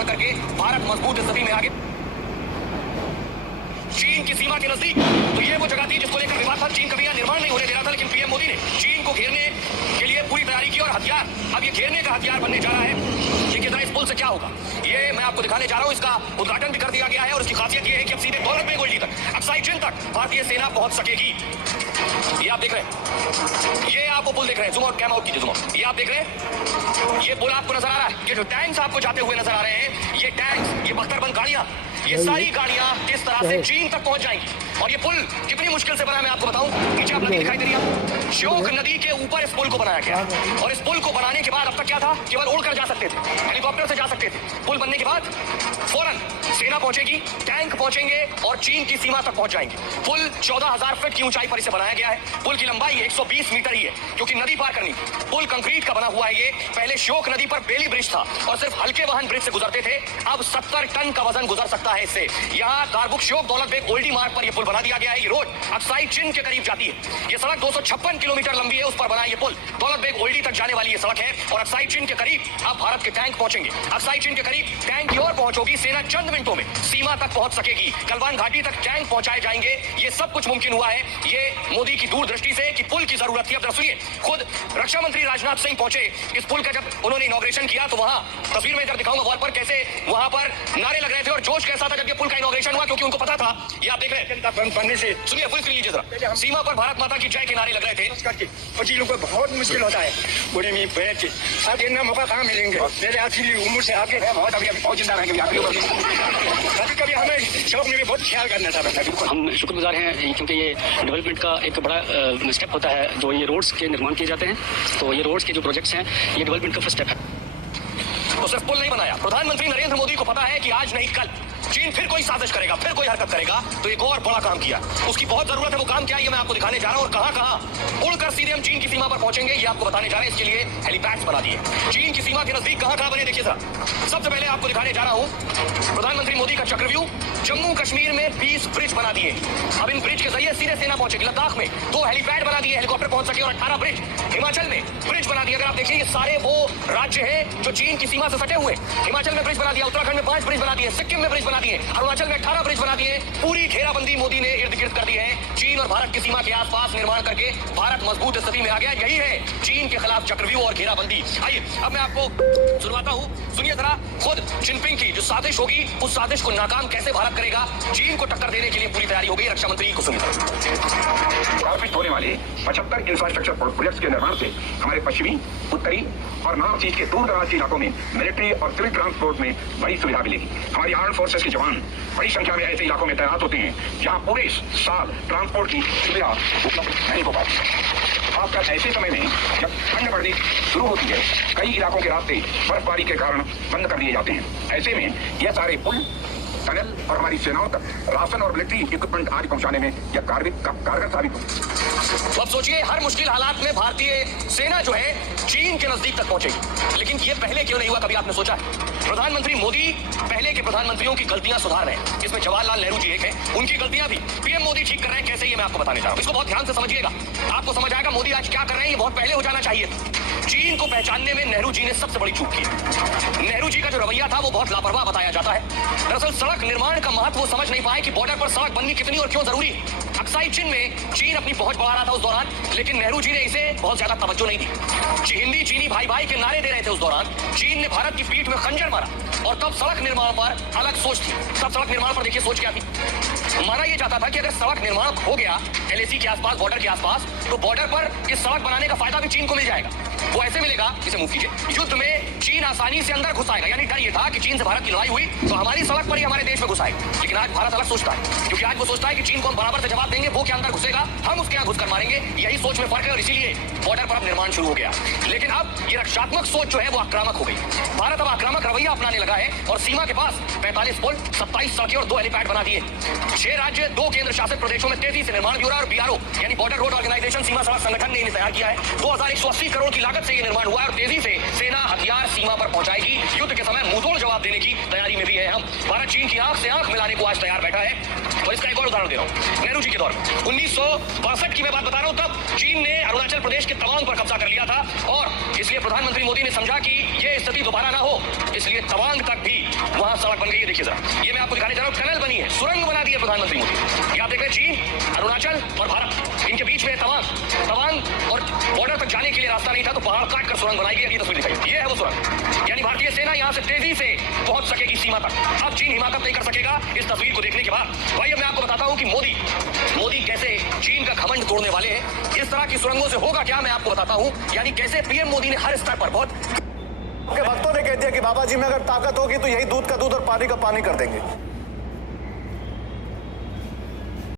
निर्माण करके भारत मजबूत स्थिति में आगे चीन की सीमा के नजदीक। तो ये वो जगह थी जिसको लेकर विवाद था। चीन कभी यहाँ निर्माण नहीं होने दे रहा था, लेकिन पीएम मोदी ने चीन को घेरने के लिए पूरी तैयारी की और हथियार अब ये घेरने का हथियार बनने जा रहा है। लेकिन इस पुल से क्या होगा ये मैं आपको दिखाने जा रहा हूँ। इसका उद्घाटन भी कर दिया गया है और इसकी खासियत ये है कि अब सीधे दौलत बेग ओल्डी तक, अक्साई चिन तक भारतीय सेना पहुंच सकेगी। ये आप देख रहे हैं, ये आप वो पुल देख रहे हैं, जूम आउट, कैम आउट कीजिए, जूम आउट। ये आप देख रहे हैं, ये पुल आपको नजर आ रहा है। ये जो टैंक्स आपको जाते हुए नजर आ रहे हैं, ये टैंक्स, ये बख्तरबंद गाड़ियां, ये सारी गाड़ियां किस तरह से चीन तक पहुंच जाएंगी। और ये पुल कितनी मुश्किल से बना है मैं आपको बताऊं। नीचे आप नदी दिखाई दे रही है, श्योक नदी के ऊपर इस पुल को बनाया गया और इस पुल को बनाने के बाद अब तक क्या था, केवल उड़कर जा सकते थे, हेलीकॉप्टर से जा सकते थे। पुल बनने के बाद फौरन सेना पहुंचेगी, टैंक पहुंचेंगे और चीन की सीमा तक पहुंच जाएंगे। पुल 14,000 फीट की ऊंचाई पर इसे बनाया गया है। पुल की लंबाई 120 मीटर ही है क्योंकि नदी पार करनी। पुल कंक्रीट का बना हुआ है। ये पहले श्योक नदी पर बेली ब्रिज था और सिर्फ हल्के वाहन ब्रिज से गुजरते थे। अब 70 टन का वजन गुजर सकता है इससे। यहाँ दारबुक श्योक दौलत बेग ओल्डी मार्ग पर यह पुल बना दिया गया है। ये रोड अक्साई चिन के करीब जाती है। ये सड़क 256 किलोमीटर लंबी है, उस पर बना ये पुल दौलत बेग ओल्डी तक जाने वाली ये सड़क है। और अक्साई चिन के करीब अब भारत के टैंक पहुंचेंगे। अक्साई चिन के करीब टैंक की ओर पहुंचोगी सेना, चंद मिनटों में सीमा तक पहुंच सकेगी। गलवान घाटी तक टैंक पहुंचाए जाएंगे। ये सब कुछ मुमकिन हुआ है ये मोदी की दूरदृष्टि से कि पुल की जरूरत थी। अब सुनिए, खुद रक्षा मंत्री राजनाथ सिंह पहुंचे इस पुल का। जब उन्होंने इनॉग्रेशन किया तो वहां तस्वीर में इधर दिखाऊंगा वॉल पर, कैसे वहां पर नारे लग रहे थे और जोश कैसा था जब ये पुल का इनॉग्रेशन हुआ, क्योंकि उनको पता था। ये आप देख रहे हैं बनने से, सुनिए पुल सुन लीजिए जरा, सीमा पर भारत माता की जय के नारे लग रहे थे। और जी लोगों को बहुत मुश्किल होता है बुरे में बैठ आज इतना मौका कहाँ मिलेंगे। मेरे आखिरी उम्र से आगे बहुत अभी बहुत जिंदा रहेंगे। कभी कभी हमें शौक में भी बहुत ख्याल करना था। हम शुक्रगुजार हैं क्योंकि ये डेवलपमेंट का एक बड़ा स्टेप होता है जो ये रोड्स के निर्माण किए जाते हैं। तो ये रोड्स के जो प्रोजेक्ट्स हैं ये डेवलपमेंट का फर्स्ट स्टेप है। तो सिर्फ पुल नहीं बनाया, प्रधानमंत्री नरेंद्र मोदी को पता है कि आज नहीं कल चीन फिर कोई साजिश करेगा, फिर कोई हरकत करेगा, तो एक और बड़ा काम किया। उसकी बहुत जरूरत है। वो काम क्या है ये मैं आपको दिखाने जा रहा हूं। और कहां उड़कर सीधे हम चीन की सीमा पर पहुंचेंगे ये आपको बताने जा रहे हैं। इसके लिए हेलीपैड्स बना दिए चीन की सीमा के नजदीक। कहां बने देखिए जरा। सबसे पहले आपको दिखाने जा रहा हूं प्रधानमंत्री मोदी का चक्रव्यूह। जम्मू कश्मीर में 20 ब्रिज बना दिए। अब इन ब्रिज के जरिए सीधे सेना पहुंचेगी। लद्दाख में 2 हेलीपैड बना दिए, हेलीकॉप्टर पहुंच सके। और 18 ब्रिज हिमाचल में ब्रिज बना दिए। अगर आप देखिए ये सारे वो राज्य हैं जो चीन की सीमा से सटे हुए। हिमाचल में ब्रिज बना दिया, उत्तराखंड में 5 ब्रिज बना दिए, सिक्किम में ब्रिज बना दिए, अरुणाचल में 18 ब्रिज बना दिए। पूरी घेराबंदी मोदी ने इर्द गिर्द कर दी है। चीन और भारत की सीमा के आसपास निर्माण करके भारत मजबूत स्थिति में आ गया। यही है चीन के खिलाफ चक्रव्यूह और घेराबंदी। आइए अब मैं आपको सुनवाता हूं, सुनिए जरा। खुद जिनपिंग की जो साजिश होगी उस साजिश को नाकाम कैसे भारत करेगा, चीन को टक्कर देने के लिए पूरी तैयारी हो गई। रक्षा मंत्री को सुनिए। स्थापित होने वाले 75 इंफ्रास्ट्रक्चर प्रोजेक्ट्स के निर्माण से हमारे पश्चिमी, उत्तरी और नॉर्थ ईस्ट के दूर दराज के इलाकों में मिलिट्री और सिविल ट्रांसपोर्ट में बड़ी सुविधा मिलेगी। हमारी आर्म्ड फोर्सेस के जवान बड़ी संख्या में ऐसे इलाकों में तैनात होते हैं जहां पूरे साल ट्रांसपोर्ट की सुविधा उपलब्ध नहीं हो पाती। खासकर ऐसे समय में जब ठंड बढ़नी शुरू होती है, कई इलाकों के रास्ते बर्फबारी के कारण बंद कर दिए जाते हैं। ऐसे में यह सारे पुल, टनल और हमारी सेनाओं तक राशन और मिलिट्री इक्विपमेंट आदि पहुंचाने में यह कारगर साबित हो। तो अब सोचिए हर मुश्किल हालात में भारतीय सेना जो है चीन के नजदीक तक पहुंचेगी। लेकिन ये पहले क्यों नहीं हुआ, कभी आपने सोचा है? प्रधानमंत्री मोदी पहले के प्रधानमंत्रियों की गलतियां सुधार रहे हैं। इसमें जवाहरलाल नेहरू जी एक हैं, उनकी गलतियां भी पीएम मोदी ठीक कर रहे हैं। कैसे ये मैं आपको बताने जा रहा हूं। इसको बहुत ध्यान से समझिएगा, आपको समझ आएगा मोदी आज क्या कर रहे हैं। ये बहुत पहले हो जाना चाहिए। चीन को पहचानने में नेहरू जी ने सबसे बड़ी चूक की। नेहरू जी का जो रवैया था वो बहुत लापरवाह बताया जाता है। दरअसल सड़क निर्माण का महत्व वो समझ नहीं पाए कि बॉर्डर पर सड़क बननी कितनी और क्यों जरूरी है। अक्साई चिन में चीन अपनी पहुंच बढ़ा रहा था उस दौरान, लेकिन नेहरू जी ने इसे बहुत ज्यादा तवज्जो नहीं दी। हिंदी चीनी भाई भाई के नारे दे रहे थे उस दौरान। चीन ने भारत की पीठ में खंजर मारा और तब सड़क निर्माण पर अलग सोच थी। तब सड़क निर्माण पर देखिए सोच क्या थी। माना यह जाता था कि अगर सड़क निर्माण हो गया एलएसी के आसपास, बॉर्डर के आसपास, तो बॉर्डर पर इस सड़क बनाने का फायदा भी चीन को मिल जाएगा। वो ऐसे मिलेगा, इसे मूव कीजिए, युद्ध में चीन आसानी से अंदर घुस आएगा। यानी डर ये था कि चीन से भारत की लड़ाई हुई तो हमारी सड़क पर ही हमारे देश में घुस आएगा। लेकिन आज भारत अलग सोचता है, क्योंकि आज वो सोचता है कि चीन को हम बराबर से जवाब देंगे, वो क्या अंदर घुसेगा, हम उसके यहाँ घुसकर मारेंगे। यही सोच में फर्क है और इसीलिए बॉर्डर पर अब निर्माण शुरू हो गया। लेकिन अब ये रक्षात्मक सोच जो है वो आक्रामक हो गई। भारत अब आक्रामक रवैया अपनाने लगा है और सीमा के पास 45 पुल, 27 सड़कें और 2 हेलीपैड बना दिए। 6 राज्य, 2 केंद्र शासित प्रदेशों में तेजी से निर्माण भी हो रहा है। और बीआरओ यानी बॉर्डर रोड ऑर्गेनाइजेशन, सीमा सड़क संगठन ने इन्हें तैयार किया है। 2180 करोड़ की ताकत से ये निर्माण हुआ है और तेजी से सेना हथियार सीमा पर पहुंचाएगी। युद्ध के समय मुंहतोड़ जवाब देने की तैयारी में भी है हम। भारत चीन की आंख से आंख मिलाने को आज तैयार बैठा है। और इसका एक और उदाहरण दे रहा हूं, नेहरू जी के दौर में 1962 की मैं बात बता रहा हूं, तब चीन ने अरुणाचल प्रदेश के तवांग पर कब्जा कर लिया था और इसलिए प्रधानमंत्री मोदी ने समझा कि ये स्थिति दोबारा ना हो, इसलिए तवांग तक भी वहां सड़क बन गई है। देखिए जरा, ये मैं आपको दिखाने जा रहा हूं, टनल बनी है, सुरंग बना दी है प्रधानमंत्री मोदी। ये आप देख रहे हैं, चीन, अरुणाचल और भारत, इनके बीच में तवांग और बॉर्डर तक जाने के लिए रास्ता नहीं था, तो पहाड़ काट कर सुरंग बनाई गई। अगली तस्वीर दिखाई, ये है वो सुरंग, यानी भारतीय सेना यहां से तेजी से पहुंच सकेगी सीमा तक। अब चीन हिमाकत नहीं कर सकेगा इस तस्वीर को देखने के बाद। भाई अब मैं आपको बताता हूं कि मोदी कैसे चीन का घमंड तोड़ने वाले हैं। इस तरह की सुरंगों से होगा क्या, मैं आपको बताता हूं, यानी कैसे पीएम मोदी ने हर स्तर पर बहुत के भक्तों ने कह दिया कि बाबा जी में अगर ताकत होगी तो यही दूध का दूध और पानी का पानी कर देंगे।